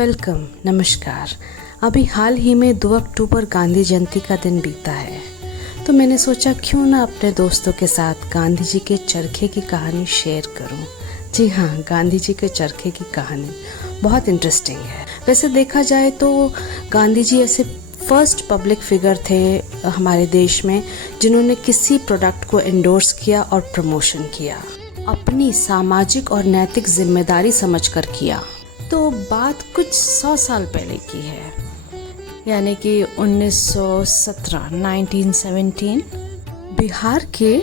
Welcome, नमस्कार। अभी हाल ही में 2 अक्टूबर गांधी जयंती का दिन बीता है, तो मैंने सोचा क्यों ना अपने दोस्तों के साथ गांधी जी के चरखे की कहानी शेयर करूं। जी हाँ, गांधी जी के चरखे की कहानी बहुत इंटरेस्टिंग है। वैसे देखा जाए तो गांधी जी ऐसे फर्स्ट पब्लिक फिगर थे हमारे देश में जिन्होंने किसी प्रोडक्ट को एंडोर्स किया और प्रमोशन किया, अपनी सामाजिक और नैतिक जिम्मेदारी समझकर किया। तो बात कुछ 100 साल पहले की है, यानी कि 1917 बिहार के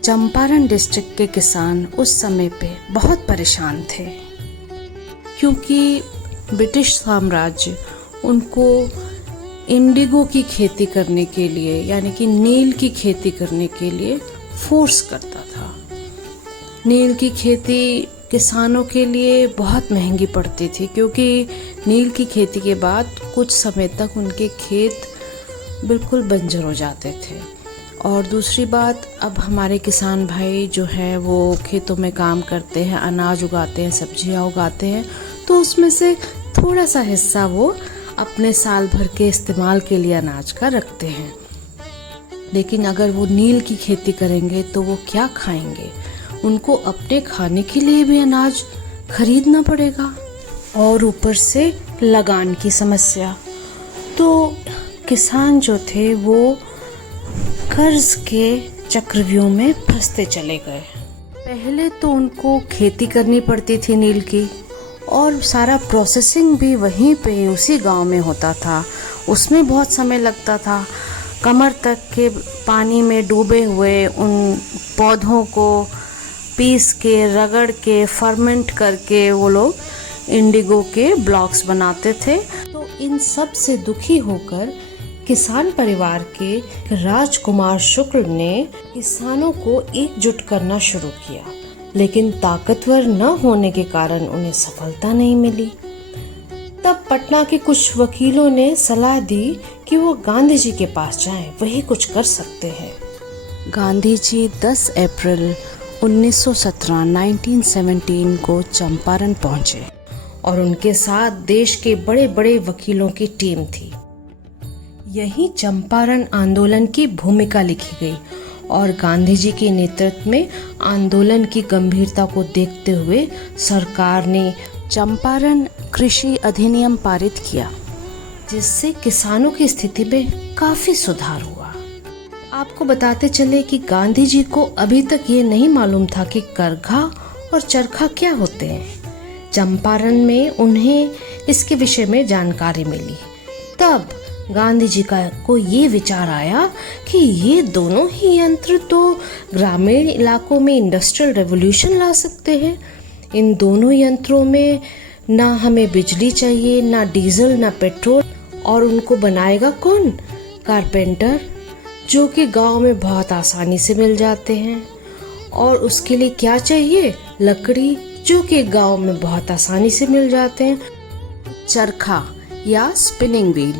चंपारण डिस्ट्रिक्ट के किसान उस समय पे बहुत परेशान थे, क्योंकि ब्रिटिश साम्राज्य उनको इंडिगो की खेती करने के लिए, यानी कि नील की खेती करने के लिए फोर्स करता था। नील की खेती किसानों के लिए बहुत महंगी पड़ती थी, क्योंकि नील की खेती के बाद कुछ समय तक उनके खेत बिल्कुल बंजर हो जाते थे। और दूसरी बात, अब हमारे किसान भाई जो हैं वो खेतों में काम करते हैं, अनाज उगाते हैं, सब्जियां उगाते हैं, तो उसमें से थोड़ा सा हिस्सा वो अपने साल भर के इस्तेमाल के लिए अनाज का रखते हैं। लेकिन अगर वो नील की खेती करेंगे तो वो क्या खाएंगे? उनको अपने खाने के लिए भी अनाज खरीदना पड़ेगा, और ऊपर से लगान की समस्या। तो किसान जो थे वो कर्ज के चक्रव्यूह में फंसते चले गए। पहले तो उनको खेती करनी पड़ती थी नील की, और सारा प्रोसेसिंग भी वहीं पे उसी गांव में होता था। उसमें बहुत समय लगता था। कमर तक के पानी में डूबे हुए उन पौधों को पीस के, रगड़ के, फर्मेंट करके वो लोग इंडिगो के ब्लॉक्स बनाते थे। तो इन सब से दुखी होकर किसान परिवार के राजकुमार शुक्ल ने किसानों को एकजुट करना शुरू किया, लेकिन ताकतवर न होने के कारण उन्हें सफलता नहीं मिली। तब पटना के कुछ वकीलों ने सलाह दी कि वो गांधी जी के पास जाएं, वही कुछ कर सकते हैं। गांधी जी 10 अप्रैल 1917 को चंपारण पहुंचे, और उनके साथ देश के बड़े बड़े वकीलों की टीम थी। यही चंपारण आंदोलन की भूमिका लिखी गई, और गांधी जी के नेतृत्व में आंदोलन की गंभीरता को देखते हुए सरकार ने चंपारण कृषि अधिनियम पारित किया, जिससे किसानों की स्थिति में काफी सुधार हुआ। आपको बताते चले कि गांधी जी को अभी तक ये नहीं मालूम था कि करघा और चरखा क्या होते हैं। चंपारण में उन्हें इसके विषय में जानकारी मिली। तब गांधी जी को ये विचार आया कि ये दोनों ही यंत्र तो ग्रामीण इलाकों में इंडस्ट्रियल रेवोल्यूशन ला सकते हैं। इन दोनों यंत्रों में ना हमें बिजली चाहिए, ना डीजल, ना पेट्रोल, और उनको बनाएगा कौन? कारपेंटर, जो कि गांव में बहुत आसानी से मिल जाते हैं। और उसके लिए क्या चाहिए? लकड़ी, जो कि गांव में बहुत आसानी से मिल जाते हैं। चरखा या स्पिनिंग व्हील,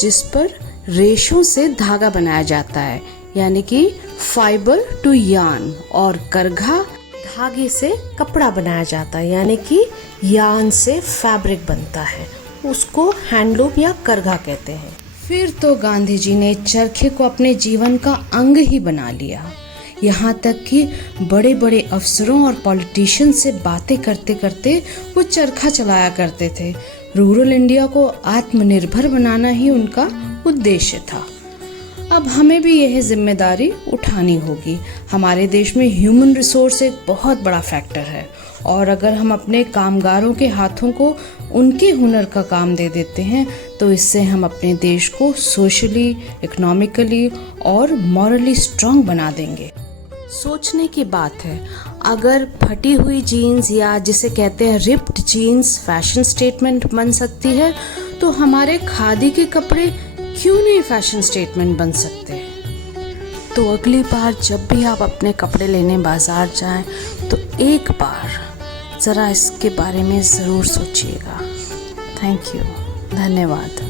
जिस पर रेशों से धागा बनाया जाता है, यानी कि फाइबर टू यार्न। और करघा, धागे से कपड़ा बनाया जाता है, यानी कि यार्न से फैब्रिक बनता है। उसको हैंडलूम या करघा कहते हैं। फिर तो गांधी जी ने चरखे को अपने जीवन का अंग ही बना लिया। यहाँ तक कि बड़े बड़े अफसरों और पॉलिटिशियन से बातें करते करते वो चरखा चलाया करते थे। रूरल इंडिया को आत्मनिर्भर बनाना ही उनका उद्देश्य था। अब हमें भी यह जिम्मेदारी उठानी होगी। हमारे देश में ह्यूमन रिसोर्स एक बहुत बड़ा फैक्टर है, और अगर हम अपने कामगारों के हाथों को उनके हुनर का काम दे देते हैं, तो इससे हम अपने देश को सोशली, इकोनॉमिकली और मॉरली स्ट्रांग बना देंगे। सोचने की बात है, अगर फटी हुई जीन्स या जिसे कहते हैं रिप्ड जीन्स फैशन स्टेटमेंट बन सकती है, तो हमारे खादी के कपड़े क्यों नहीं फैशन स्टेटमेंट बन सकते? तो अगली बार जब भी आप अपने कपड़े लेने बाजार जाएं, तो एक बार ज़रा इसके बारे में ज़रूर सोचिएगा। थैंक यू, धन्यवाद।